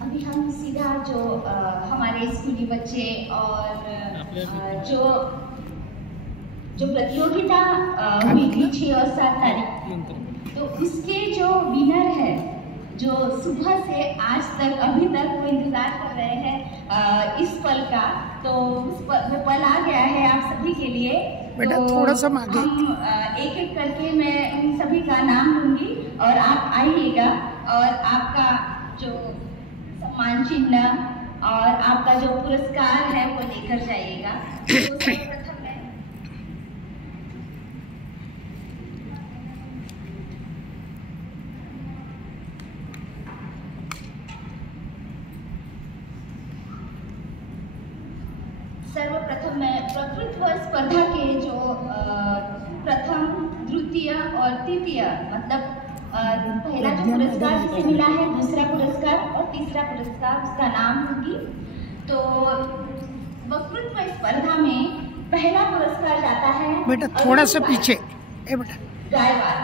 अभी हम सीधा जो हमारे स्कूली बच्चे और जो प्रतियोगिता हुई थी 6 और 7 तारीख, तो उसके जो विनर है, जो सुबह से आज तक अभी तक वो इंतजार कर रहे हैं इस पल का, तो उस पल आ गया है आप सभी के लिए। बेटा तो थोड़ा सा आगे, हम एक एक करके मैं उन सभी का नाम लूंगी और आप आइएगा और आपका जो सम्मान चिन्ह और आपका जो पुरस्कार है वो लेकर जाइएगा। तो सर्वप्रथम मैं वक्तृत्व स्पर्धा के जो प्रथम, द्वितीय और तृतीय, मतलब पहला जो पुरस्कार जिसे मिला है, दूसरा पुरस्कार और तीसरा पुरस्कार, उसका नाम लूंगी। तो वक्तृत्व स्पर्धा में पहला पुरस्कार जाता है बेटा थोड़ा सा पीछे, बेटा गायवाद,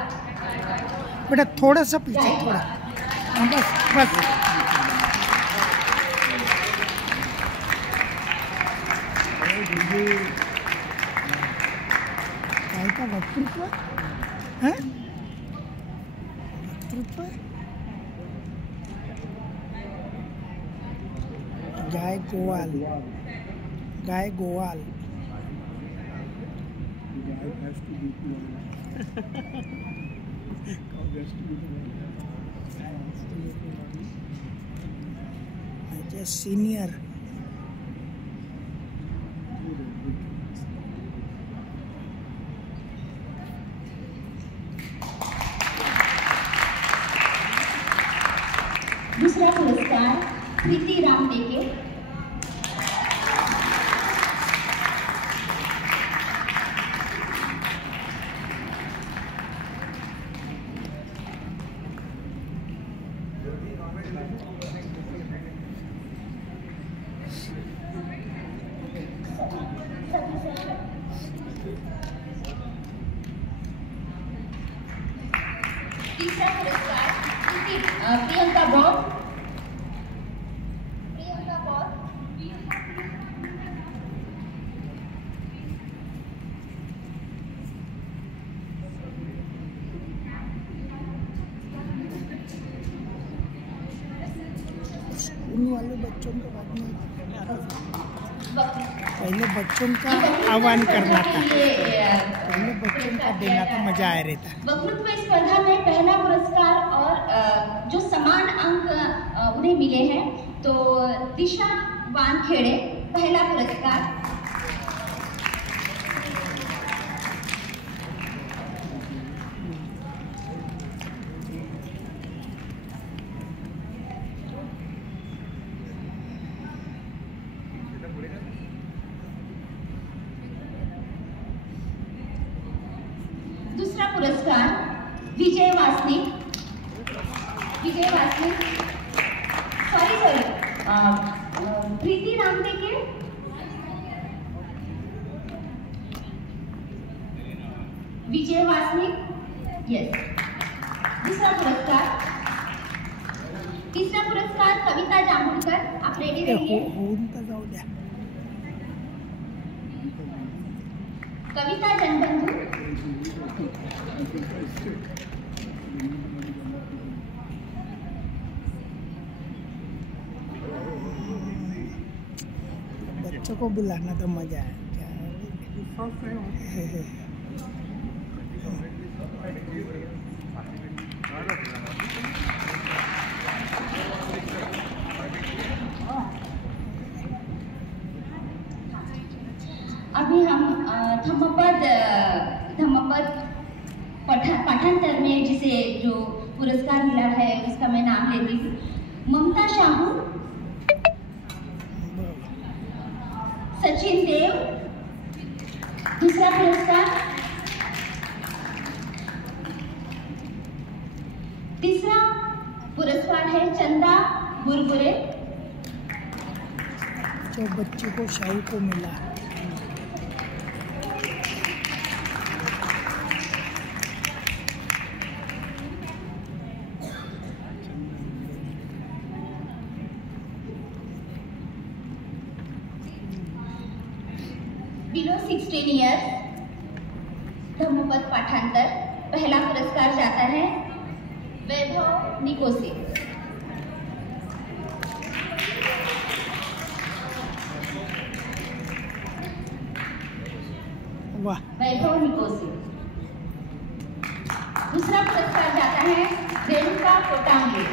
बेटा थोड़ा सा पीछे, थोड़ा बस गाय का वक्तृत्व है, वक्तृत्व गाय गोवाल, गाय गोवाल सीनियर दूसरा पुरस्कार प्रीति राम टेके, तीसरा पुरस्कार प्रियंका बौद्ध, स्कूल वाले बच्चों के बाद में पहले बच्चों का आह्वान करना था, पहले बच्चों का देना था, मजा आ रहता। वक्तृत्व स्पर्धा में पहला पुरस्कार और जो समान अंक उन्हें मिले हैं, तो दिशा वानखेड़े पहला पुरस्कार, दूसरा पुरस्कार विजय वासनिक, प्रीति राम टेके, विजय वासनिक, यस। दूसरा पुरस्कार, तीसरा पुरस्कार कविता जांभूलकर, आप रेडी रहिए। कविता जनबंधु, बच्चों को बुलाना तो मजा है क्या? अभी हम धम्मपद पाठांतर में जिसे जो पुरस्कार मिला है उसका मैं नाम लेती हूँ। ममता शाहू, सचिन देव, दूसरा पुरस्कार। तीसरा पुरस्कार है चंदा बुरबुरे, जो बच्चे को शाहू को मिला। बिलो 16 ईयर्स धम्मपद पाठांतर। पहला पुरस्कार जाता है वैभव निकोसे। वाह, वैभव निकोसे। दूसरा पुरस्कार जाता है रेणुका कोटांगे।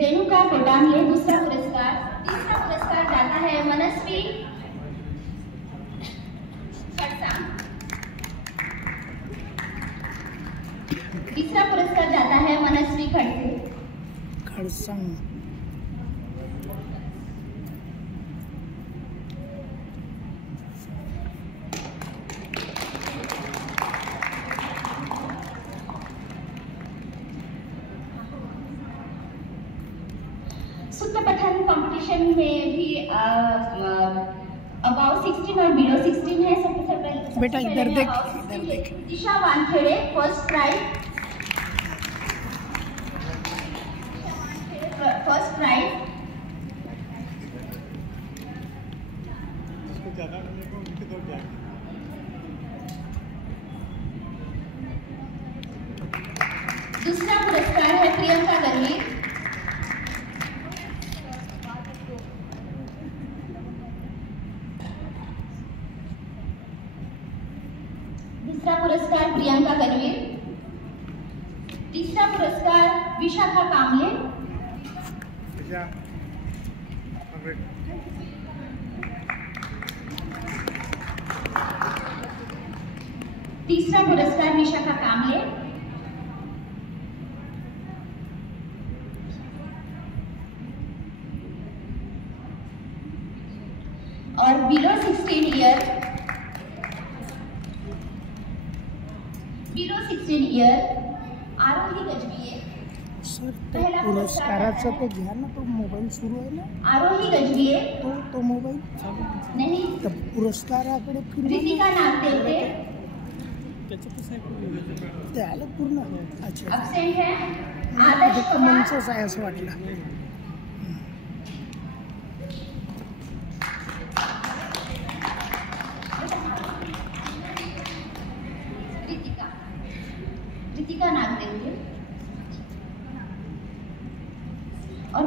रेणुका कोटांगे दूसरा पुरस्कार। तीसरा पुरस्कार जाता है मनस्वी खड़सांग। तीसरा पुरस्कार जाता है मनस्वी खड़सांग। सूत्र पठन कंपटीशन में भी अबाउ 16 और बिलो 16 है। सबसे पहले बेटा इधर देख, इधर देख। Disha Wankhede first prize. First prize. दूसरा पुरस्कार है प्रियंका गंगली। दूसरा पुरस्कार प्रियंका गणवीर। तीसरा पुरस्कार विशाखा कामले। तीसरा पुरस्कार विशाखा कामले। और बिलो 16 ईयर आरोही गजबीये। सर तो पुरस्काराचं तो घ्या ना, तो मोबाईल सुरू आहे ना। आरोही गजबीये तो मोबाईल चालू नहीं। तर पुरस्काराकडे फिरवा. रितिका नागदेवते ते आलं पूर्ण. अच्छा, अब्सेंट है। आदर्श फक्त पवार मंचच आहे असं वाटलं. रितिका नागदेवते और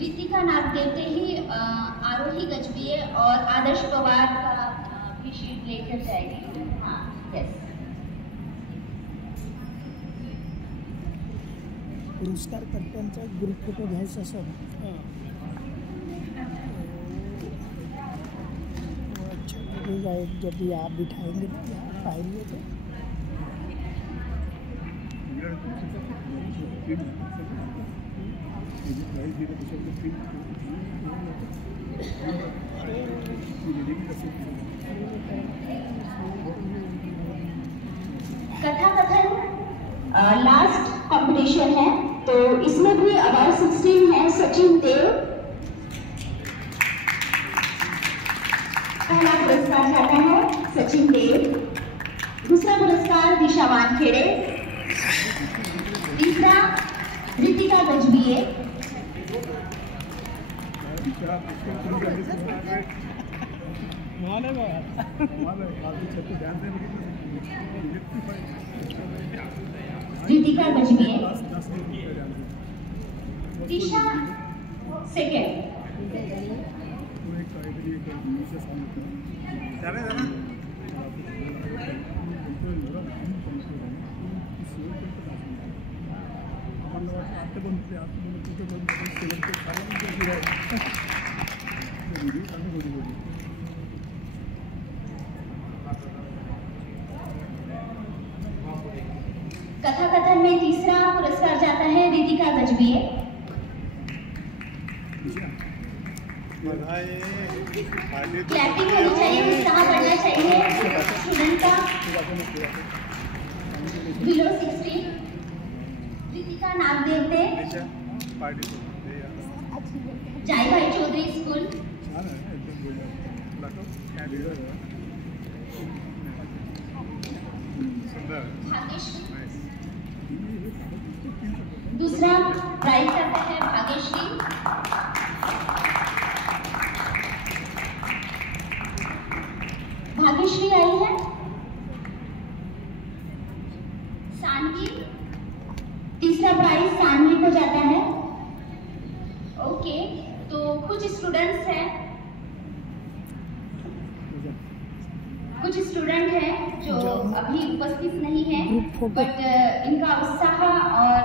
रितिका नागदेवते ही आरोही गजबीये और आदर्श पवार का भी शीट लेकर जाएगी। हाँ, यस। पुरस्कार कर्त्यांचा ग्रुप फोटो घ्यायचा असेल जब आप बिठाएंगे पाएंगे तो कथा कथन लास्ट कंपटीशन है, तो इसमें भी अबाउट 16 है। सचिन देव पहला पुरस्कार जाता है सचिन देव। दूसरा पुरस्कार दिशा वानखेड़े। तीसरा रितिका गजबीये। रितिका गजबीये। दिशा सेकेंड। कथा कथन में तीसरा पुरस्कार जाता है रितिका गजबीये। क्लैपिंग होनी चाहिए, उत्साह बढ़ना चाहिए स्टूडेंट का। बिलो 16 रितिका नागदेवते। जाई भाई चौधरी स्कूल, भाग्यश्री। दूसरा प्राइज करते हैं भाग्यश्री। भाग्यश्री आई है। सानवी, तीसरा प्राइज सानवी को जाता है। ओके, तो कुछ स्टूडेंट्स हैं, कुछ स्टूडेंट हैं जो अभी उपस्थित नहीं हैं, बट इनका उत्साह और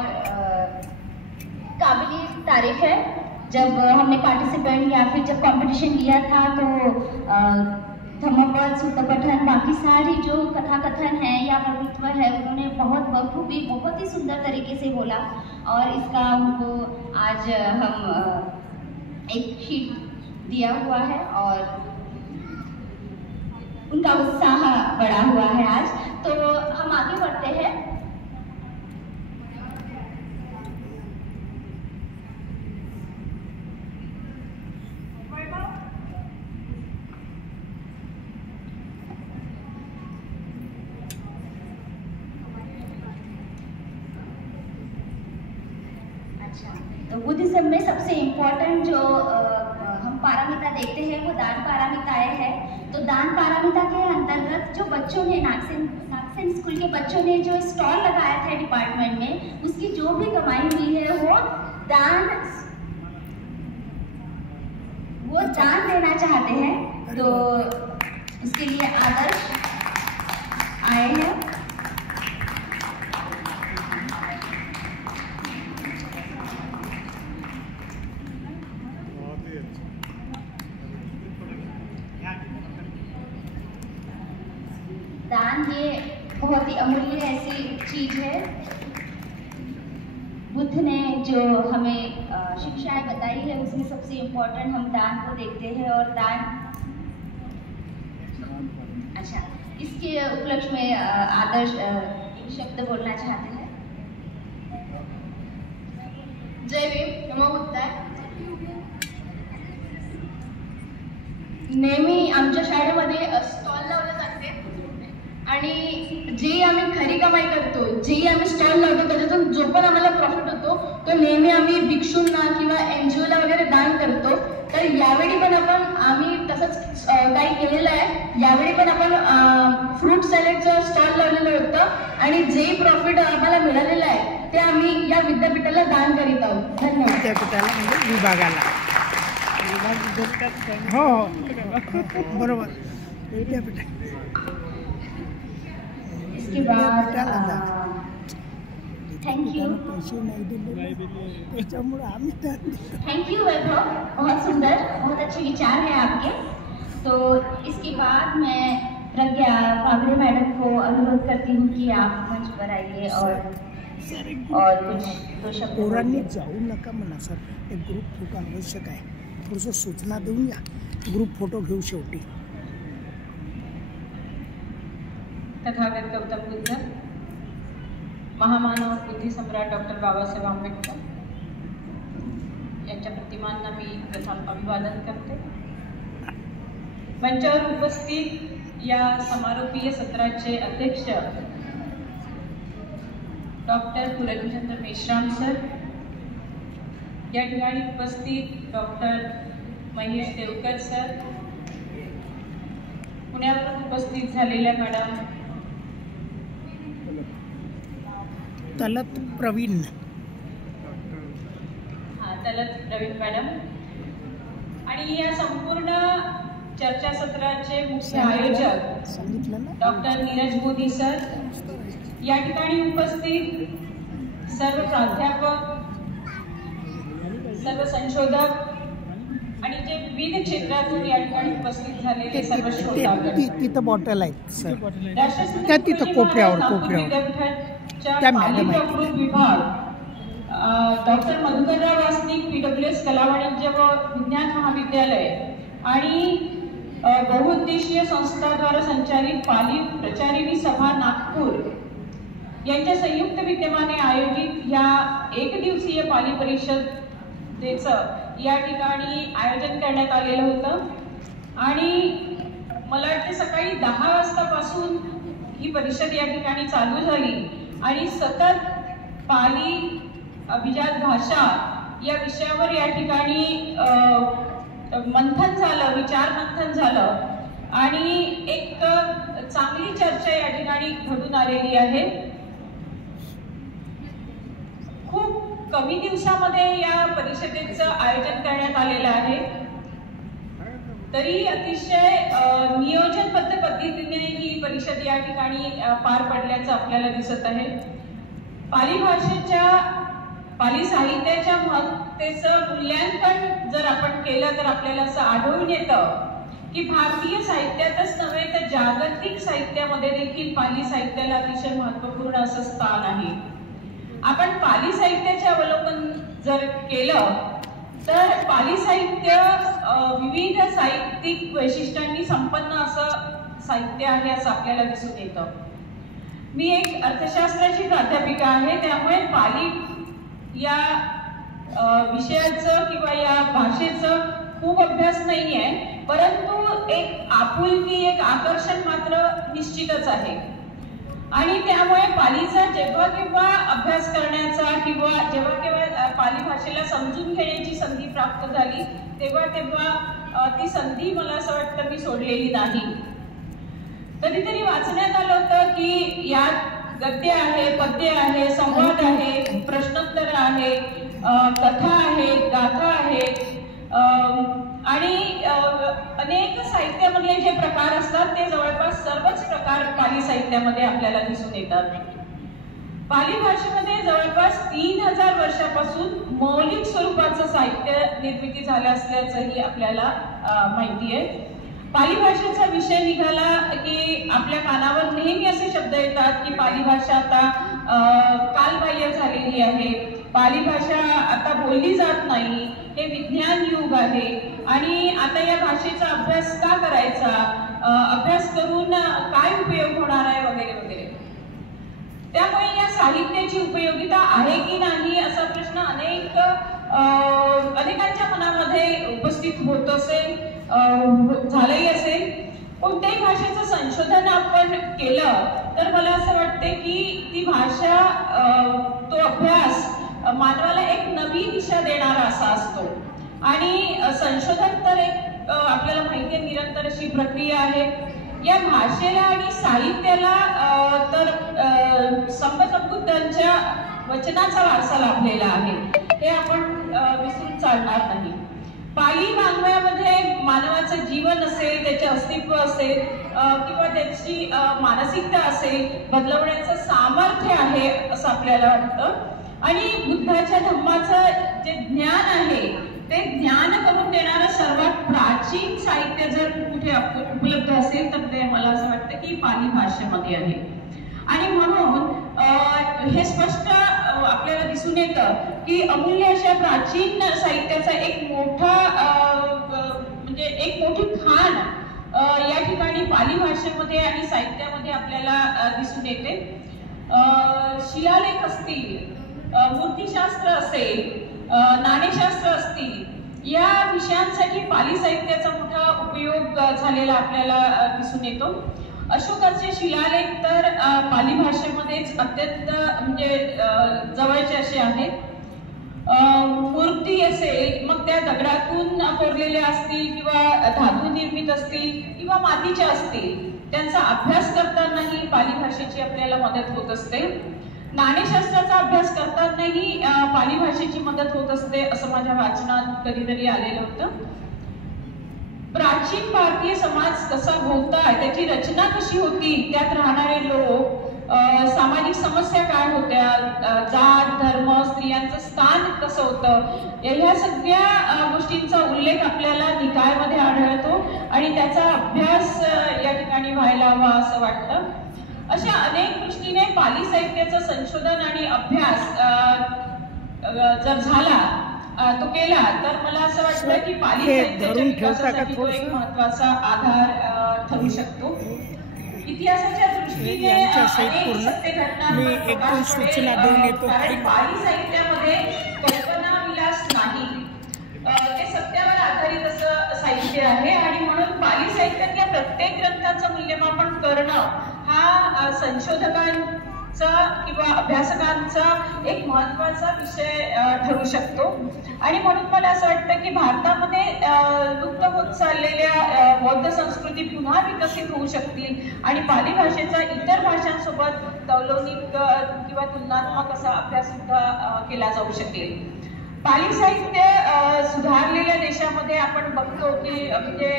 काबिल तारीफ है। जब हमने पार्टिसिपेंट या फिर जब कंपटीशन लिया था तो धम्मपद, सूत्रपठन, बाकी सारी जो कथा कथन है या प्रभुत्व है, उन्होंने बहुत बखूबी, बहुत ही सुंदर तरीके से बोला और इसका उनको आज हम एक शीट दिया हुआ है और उनका उत्साह बढ़ा हुआ है आज। तो हम आगे बढ़ते हैं। अच्छा, तो बुद्धिज्म में सबसे इम्पोर्टेंट जो हम पारमिता देखते हैं वो दान पारमिताएं है। तो दान पारमिता के अंतर्गत जो बच्चों ने नागसेन स्कूल के बच्चों ने जो स्टॉल लगाया था डिपार्टमेंट में, उसकी जो भी कमाई हुई है वो दान देना चाहते हैं। तो उसके लिए आदर्श आए हैं। दान ये बहुत ही अमूल्य ऐसी चीज है। बुद्ध ने जो हमें शिक्षाएं बताई है उसमें सबसे इम्पोर्टेंट हम दान को देखते हैं और दान। अच्छा, इसके उपलक्ष्य में आदर्श एक शब्द बोलना चाहते हैं। जय भीम, नमो बुद्धाय। नेहमी आमच्या शाळेमध्ये स्टॉल लावले जाते आणि जे आम्ही खरी कमाई करतो, जे आम्ही स्टॉल लावतो त्याच्यातून जो पण आम्हाला प्रॉफिट होतो तो नेहमी आम्ही भिक्षूंना किंवा NGOला वगैरे दान करतो। तर यावेळी पण आम्ही तसंच काही केलेलं आहे। यावेळी पण आपण फ्रूट सॅलेडचं स्टॉल लावलेलं होतं आणि जे प्रॉफिट आम्हाला मिळालेलं आहे ते आम्ही या विद्यापीठाला दान करीत आहोत। धन्यवाद। विद्यापीठाला म्हणजे विभागाला। हो बरोबर, विद्यापीठ। इसके बाद थैंक यू, थैंक यू वैभव, बहुत सुंदर, बहुत अच्छे विचार हैं आपके। तो इसके बाद मैं प्रज्ञा काबरे मैडम को अनुरोध करती हूँ कि आप मंच पर आइए और कुछ दो शब्द। पोरांनी जाऊ नका म्हणा सर, एक ग्रुप फोटो आवश्यक आहे। थोडंसं सूचना देऊन या, ग्रुप फोटो घेऊ शेवटी। तथागत गौतम बुद्ध, महामानव बुद्धी सम्राट डॉक्टर बाबासाहेब आंबेडकर यांच्या प्रतिमांना मी प्रथम अभिवादन करते। मंचावर उपस्थित या समारोपीय सत्राचे अध्यक्ष डॉक्टर पुरंदरचंद्र मेश्राम सर, या ठिकाणी उपस्थित डॉक्टर महेश देवकर सर, पुण्यावरून उपस्थित झालेल्या मॅडम तलत प्रवीण मॅडम आणि या संपूर्ण चर्चासत्राचे मुख्य आयोजक डॉक्टर नीरज मोदी सर, या ठिकाणी उपस्थित सर्व प्राध्यापक, सर्व संशोधक आणि जे विविध क्षेत्रातून या ठिकाणी उपस्थित झालेले सर्व श्रोतागण। तिथं बॉटल आहे सर, त्या तिथं कोपऱ्यावर विभाग डॉक्टर मधुकरराव वासनिक PWS कला वाणिज्य व विज्ञान महाविद्यालय आणि बहुउद्देशीय संस्थाद्वारा संचालित पाली प्रचारिणी सभा नागपूर यांच्या संयुक्त विद्यमाने आयोजित या एक दिवसीय पाली परिषद स्पर्धेचं या ठिकाणी आयोजन करण्यात आलेलं होतं आणि मला वाटतं सकाळी 10 वाजतापासून ही परिषद या ठिकाणी चालू झाली आणि सतत पाली अभिजात भाषा या विषयावर या ठिकाणी मंथन झालं, विचार मंथन झालं आणि एक चांगली चर्चा या ठिकाणी घडून आलेली आहे. खूप कमी दिवसामध्ये या परिषदेचं आयोजन करण्यात आलेलं आहे, तरी अतिशय नियोजनबद्ध पद्धतीने ही परिषद या ठिकाणी पार पडल्याचं आपल्याला दिसत आहे. पाली भाषेच्या, पाली साहित्याच्या महत्तेचं मूल्यांकन जर आपण केलं तर आपल्याला असं आढळून येतं की भारतीय साहित्यातच नव्हे तर जागतिक साहित्यामध्ये देखील पाली साहित्याला अतिशय महत्त्वपूर्ण असं स्थान आहे. आपण पाली साहित्याचे अवलोकन जर केलं तर पाली साहित्य विविध साहित्यिक वैशिष्ट्यांनी संपन्न असं साहित्य आहे असं आपल्याला दिसून येतं. मी एक अर्थशास्त्राची प्राध्यापिका आहे, त्यामुळे पाली या विषयाचं किंवा या भाषेचं खूप अभ्यास नाही आहे, परंतु एक आपुलकी, एक आकर्षण मात्र निश्चितच आहे. आणि त्यामुळे पालीचा जेव्हा केव्हा अभ्यास करण्याचा किंवा जेव्हा केव्हा पाली भाषेला समजून घेण्याची संधी प्राप्त झाली तेव्हा ती संधी मला असं वाटतं मी सोडलेली नाही. कधीतरी वाचण्यात आलं होतं की यात गद्य आहे, पद्य आहे, संवाद आहे, प्रश्नोत्तर आहे, कथा आहेत, गाथा आहेत आणि अनेक साहित्यामधले जे प्रकार असतात ते जवळपास सर्वच प्रकार पाली साहित्यामध्ये आपल्याला दिसून येतात. पाली भाषेमध्ये जवळपास 3000 वर्षापासून मौलिक स्वरूपाचं साहित्य निर्मिती झालं असल्याचंही आपल्याला माहिती आहे. पाली भाषेचा विषय निघाला की आपल्या कानावर नेहमी असे शब्द येतात की पाली भाषा आता कालबाह्य झालेली आहे, पाली भाषा आता बोलली जात नाही, हे विज्ञान युग आहे आणि आता या भाषेचा अभ्यास का करायचा, अभ्यास करून काय उपयोग होणार आहे वगैरे वगैरे. त्यामुळे या साहित्याची उपयोगिता आहे की नाही असा प्रश्न अनेकांच्या मनामध्ये उपस्थित होत असेल, झालंही असेल. कोणत्याही भाषेचं संशोधन आपण केलं तर मला असं वाटते की ती भाषा, तो अभ्यास मानवाला एक नवी दिशा देणारा असा असतो आणि संशोधन तर एक आपल्याला माहिती आहे निरंतर अशी प्रक्रिया आहे. या भाषेला आणि साहित्याला तर संत बुद्धांच्या वचनाचा वारसा लाभलेला आहे, हे आपण विसरून चालणार नाही. पाली वाङ्मयामध्ये मानवाचं जीवन असेल, त्याचे अस्तित्व असेल किंवा त्याची मानसिकता असेल बदलवण्याचं सामर्थ्य आहे असं आपल्याला वाटतं. आणि बुद्धाच्या धम्माचं जे ज्ञान आहे ते ज्ञान करून देणारं सर्वात प्राचीन साहित्य जर कुठे उपलब्ध असेल तर ते मला असं वाटतं की पाली भाषेमध्ये आहे. आणि म्हणून हे स्पष्ट आपल्याला दिसून येतं की अमूल्य अशा प्राचीन साहित्याचा एक मोठा म्हणजे एक मोठी खाण या ठिकाणी पाली भाषेमध्ये आणि साहित्यामध्ये आपल्याला दिसून येते. शिलालेख असतील, मूर्तिशास्त्र असेल, नाणेशास्त्र असतील, या विषयांसाठी पाली साहित्याचा मोठा उपयोग झालेला आपल्याला दिसून येतो. अशोकाचे शिलालेख तर पाली भाषेमध्येच अत्यंत म्हणजे जवळचे असे आहेत. मूर्ती असेल मग त्या दगडातून कोरलेल्या असतील किंवा धातू निर्मित असतील किंवा मातीच्या असतील, त्यांचा अभ्यास करतानाही पाली भाषेची आपल्याला मदत होत असते. नाणेशास्त्राचा अभ्यास करतानाही पाली भाषेची मदत होत असते असं माझ्या वाचनात कधीतरी आलेलं होतं. प्राचीन भारतीय समाज कसा होता, त्याची रचना कशी होती, त्यात राहणारे लोक, सामाजिक समस्या काय होत्या, जात धर्म, स्त्रियांचं स्थान कसं होतं, या सगळ्या गोष्टींचा उल्लेख आपल्याला निकायमध्ये आढळतो आणि त्याचा अभ्यास या ठिकाणी व्हायला हवा असं वाटतं. अशा अनेक दृष्टीने पाली साहित्याचं संशोधन आणि अभ्यास जर झाला, तो केला तर मला असं वाटतं की पाली साहित्याच्या विकासासाठी तो एक महत्वाचा आधार ठरू शकतो. इतिहासाच्या दृष्टीने अनेक सत्य घटना सूचना देऊन येतो. पाली साहित्यामध्ये कल्पना विलास नाही, विषय आहे आणि म्हणून पाली साहित्यातल्या प्रत्येक ग्रंथाचं मूल्यमापन करणं हा संशोधकांचा किंवा अभ्यासकांचा एक महत्त्वाचा विषय ठरू शकतो. आणि म्हणून मला असं वाटतं की भारतामध्ये लुप्त होत चाललेल्या बौद्ध संस्कृती पुन्हा विकसित होऊ शकतील आणि पाली भाषेचा इतर भाषांसोबत तौलनिक किंवा तुलनात्मक असा अभ्यास सुद्धा केला जाऊ शकेल. पाली साहित्य सुधारलेल्या देशामध्ये आपण बघतो की म्हणजे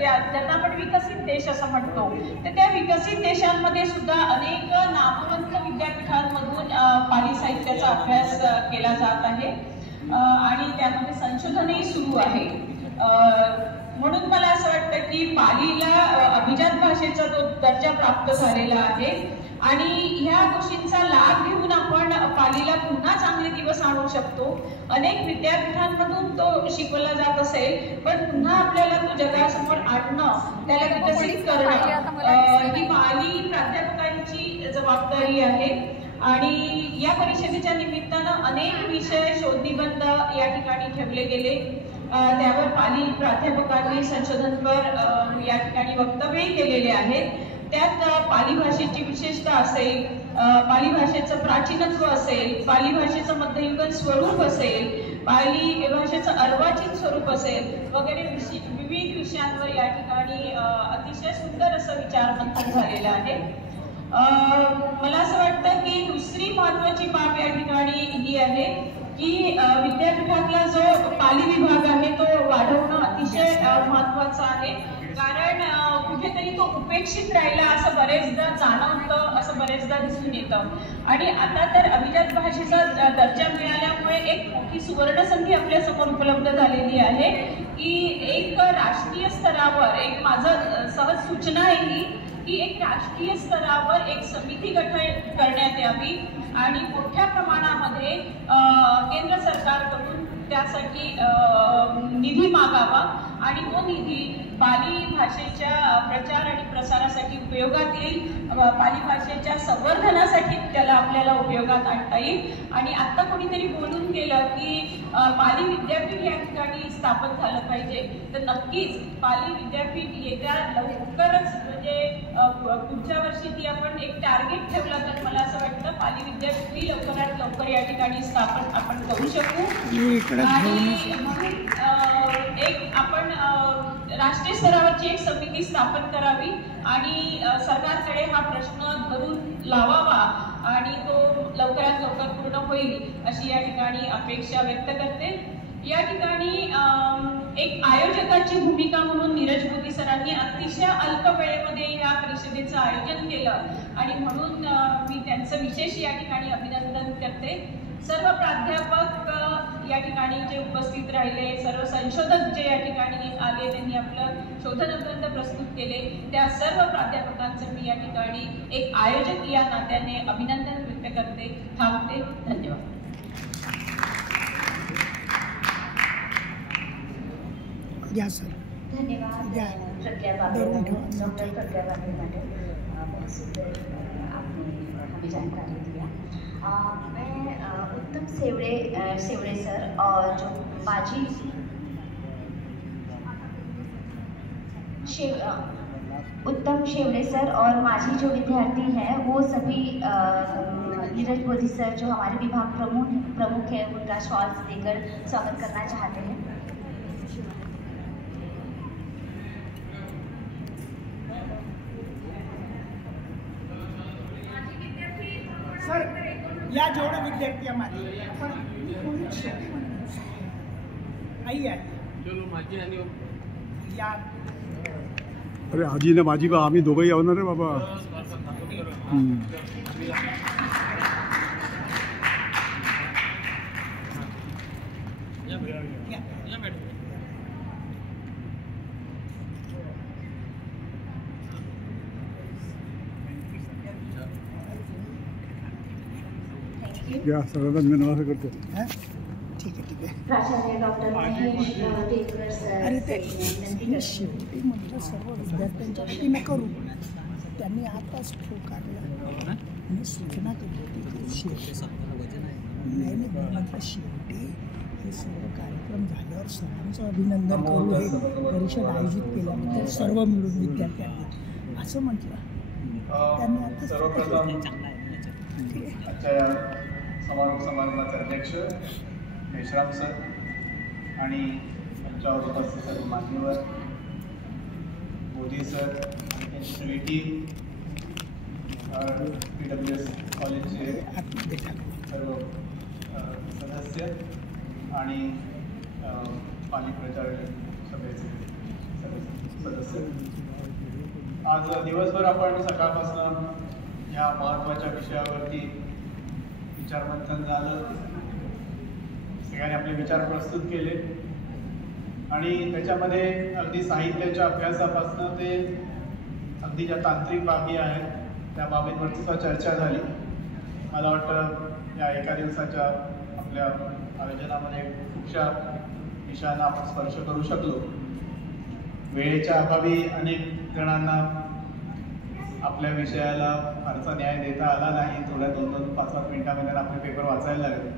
त्यांना आपण विकसित देश असं म्हणतो, तर त्या विकसित देशांमध्ये सुद्धा अनेक नामवंत विद्यापीठांमधून पाली साहित्याचा अभ्यास केला जात आहे आणि त्यामध्ये संशोधनही सुरू आहे. म्हणून मला असं वाटतं की पालीला अभिजात भाषेचा जो दर्जा प्राप्त झालेला आहे आणि ह्या गोष्टींचा लाभ घेऊन आपण पालीला पुन्हा चांगले दिवस आणू शकतो. अनेक विद्यापीठांमधून तो शिकवला जात असेल, पण पुन्हा आपल्याला तो जगासमोर आणणं, त्याला विकसित करणं ही पाली प्राध्यापकांची जबाबदारी आहे. आणि या परिषदेच्या निमित्तानं अनेक विषय शोधनिबंध या ठिकाणी ठेवले गेले. त्यावर पाली प्राध्यापकांनी संशोधनपर या ठिकाणी वक्तव्यही केलेले आहेत. त्यात पाली भाषेची विशेषता असेल, पाली भाषेचं प्राचीनत्व असेल, पाली भाषेचं मध्ययुगीन स्वरूप असेल, पाली भाषेचं अर्वाचीन स्वरूप असेल वगैरे विविध विषयांवर या ठिकाणी अतिशय सुंदर असं विचारमंथन झालेलं आहे. मला असं वाटतं की दुसरी महत्वाची बाब या ठिकाणी ही आहे की विद्यापीठातला जो पाली विभाग आहे तो वाढवणं अतिशय महत्वाचं आहे. कारण कुठेतरी तो उपेक्षित राहिला असं बरेचदा जाणवतं, असं बरेचदा दिसून येतं. आणि आता तर अभिजात भाषेचा दर्जा मिळाल्यामुळे एक मोठी सुवर्णसंधी आपल्या समोर उपलब्ध झालेली आहे की एक राष्ट्रीय स्तरावर एक माझं सहज सूचना आहे ही की एक राष्ट्रीय स्तरावर एक समिती गठन करण्यात यावी आणि मोठ्या प्रमाणामध्ये केंद्र सरकारकडून त्यासाठी निधी मागावा आणि तो निधी पाली भाषेच्या प्रचार आणि प्रसारासाठी उपयोगात येईल, पाली भाषेच्या संवर्धनासाठी त्याला आपल्याला उपयोगात आणता येईल. आणि आता कोणीतरी बोलून गेलं की पाली विद्यापीठ या ठिकाणी स्थापन झालं पाहिजे, तर नक्कीच पाली विद्यापीठ येत्या लवकरच म्हणजे पुढच्या वर्षी ती आपण एक टार्गेट ठेवला तर मला असं वाटतं पाली विद्यापीठ ही लवकरात लवकर या ठिकाणी स्थापन आपण करू शकू. आणि म्हणून एक आपण राष्ट्रीय स्तरावरची एक समिती स्थापन करावी आणि सरकारकडे हा प्रश्न धरून लावावा आणि तो लवकरात लवकर पूर्ण होईल अशी या ठिकाणी अपेक्षा व्यक्त करते. या ठिकाणी एक आयोजकाची भूमिका म्हणून नीरज मोदी सरांनी अतिशय अल्प वेळेमध्ये या परिषदेचं आयोजन केलं आणि म्हणून मी त्यांचं विशेष या ठिकाणी अभिनंदन करते. सर्व प्राध्यापक या ठिकाणी जे उपस्थित राहिले, सर्व संशोधक जे या ठिकाणी आले, त्यांनी आपलं शोधनग्रंथ प्रस्तुत केले, त्या सर्व प्राध्यापकांचं मी या ठिकाणी एक आयोजक या नात्याने अभिनंदन व्यक्त करते. थांबते. धन्यवाद. या सर. धन्यवाद प्रज्ञा बाबू, डॉक्टर प्रज्ञा बाबू मैडम, बहुत सुंदर आपने हमें जानकारी दिया. मैं उत्तम सेवड़े सर और जो माजी उत्तम शेवड़े सर और माजी जो विद्यार्थी हैं वो सभी नीरज मोदी सर जो हमारे विभाग प्रमुख है उनका शॉल्स देकर स्वागत करना चाहते हैं. सर या जेवढे विद्यार्थी माझे आपण आई आहे या. अरे आजी ना माझी बा आम्ही दोघंही येणार रे बाबा. या सगळ्यांना मी नमस्कार करतो. ठीक आहे ठीक आहे. प्राचार्य डॉक्टर महेश टेकर सर. अरे ते शेवटी म्हटलं सर्व विद्यार्थ्यांच्या वतीने करू, त्यांनी आताच ठोकारलं. मी सूचना केली होती की शेवटी नाही म्हटलं शेवटी हे सर्व कार्यक्रम झाल्यावर सर्वांचं अभिनंदन करू, हे परिषद आयोजित केल्याबद्दल सर्व मिळून विद्यार्थ्यांनी असं म्हटलं. त्यांनी आता सर्वप्रथम आजच्या समारोप समारंभाचे अध्यक्ष मेश्राम सर आणि त्यांच्यावर उपस्थित सर्व मान्यवर, मोदी सर आणि त्यांची सगळी टीम, PWS कॉलेजचे सर्व सदस्य आणि पाली प्रचारक सभेचे सदस्य. आज दिवसभर आपण सकाळपासून ह्या महत्त्वाच्या विषयावरती विचारमंथन झालं, सगळ्यांनी आपले विचार प्रस्तुत केले आणि त्याच्यामध्ये अगदी साहित्याच्या अभ्यासापासून ते अगदी ज्या तांत्रिक बाबी आहेत त्या बाबींवरती सुद्धा चर्चा झाली. मला वाटतं या एका दिवसाच्या आपल्या आयोजनामध्ये खूपशा विषयांना आपण स्पर्श करू शकलो. वेळेच्या अभावी अनेक जणांना आपल्या विषयाला फारसा न्याय देता आला नाही. थोड्या 2-2, 5-5 मिनिटांमध्ये आपले पेपर वाचायला लागले,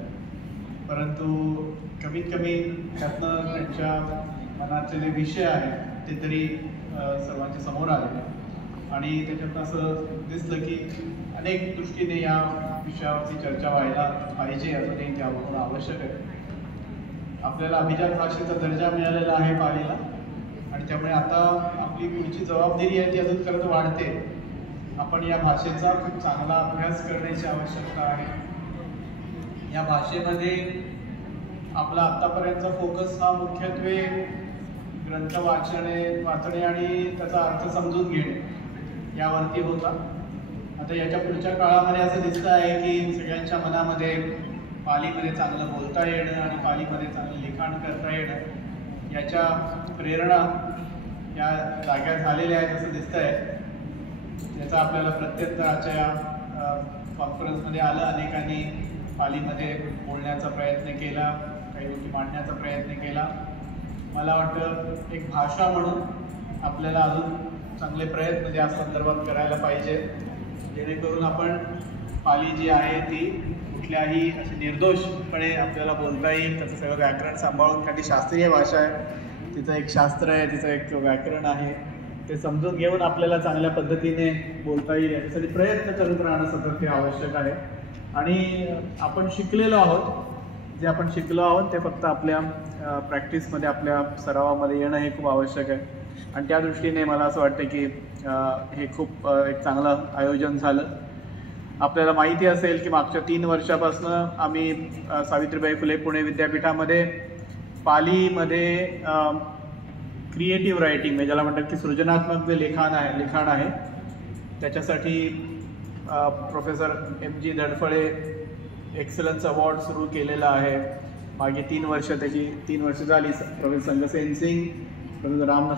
परंतु कमीत कमी त्यातनं त्यांच्या मनातले जे विषय आहेत ते तरी सर्वांच्या समोर आले आणि त्याच्यातनं असं दिसलं की अनेक दृष्टीने या विषयावरती चर्चा व्हायला पाहिजे, अजूनही त्या होणं आवश्यक आहे. आपल्याला अभिजात भाषेचा दर्जा मिळालेला आहे पालीला आणि त्यामुळे आता आपली पुढची जबाबदारी आहे ती अजून खरं तर वाढते. आपण या भाषेचा खूप चांगला अभ्यास करण्याची आवश्यकता आहे. या भाषेमध्ये आपला आत्तापर्यंतचा फोकस हा मुख्यत्वे ग्रंथ वाचणे आणि त्याचा अर्थ समजून घेणे यावरती होता. आता याच्या पुढच्या काळामध्ये असं दिसतं आहे की सगळ्यांच्या मनामध्ये पालीमध्ये चांगलं बोलता येणं आणि पालीमध्ये चांगलं लिखाण करता येणं याच्या प्रेरणा या जाग्या झालेल्या आहेत असं दिसतं आहे. याचा आपल्याला प्रत्यंतर आजच्या या कॉन्फरन्समध्ये आलं. अनेकांनी पालीमध्ये बोलण्याचा प्रयत्न केला, काही गोष्टी मांडण्याचा प्रयत्न केला. मला वाटतं एक भाषा म्हणून आपल्याला अजून चांगले प्रयत्न या संदर्भात करायला पाहिजे, जेणेकरून आपण पाली जी आहे ती कुठल्याही अशी निर्दोषपणे आपल्याला बोलता येईल. त्याचं सगळं व्याकरण सांभाळून, कारण ती शास्त्रीय भाषा आहे, तिचं एक शास्त्र आहे, तिचं एक व्याकरण आहे, ते समजून घेऊन आपल्याला चांगल्या पद्धतीने बोलता येईल याच्यासाठी प्रयत्न करत राहणं सतत हे आवश्यक आहे. आणि आपण शिकलेलो आहोत, जे आपण शिकलो आहोत ते फक्त आपल्या प्रॅक्टिसमध्ये, आपल्या सरावामध्ये येणं हे खूप आवश्यक आहे. आणि त्या दृष्टीने मला असं वाटतं की हे खूप एक चांगलं आयोजन झालं. आपल्याला माहिती असेल की मागच्या 3 वर्षापासून आम्ही सावित्रीबाई फुले पुणे विद्यापीठामध्ये पालीमध्ये क्रिएटिव्ह रायटिंग म्हणजे ज्याला म्हणतात की सृजनात्मक जे लिखाण आहे त्याच्यासाठी professor MG Dhadphale excellence award सुरू केलेला आहे. मागे 3 वर्ष झाली. Professor Sangsen Singh, professor Ram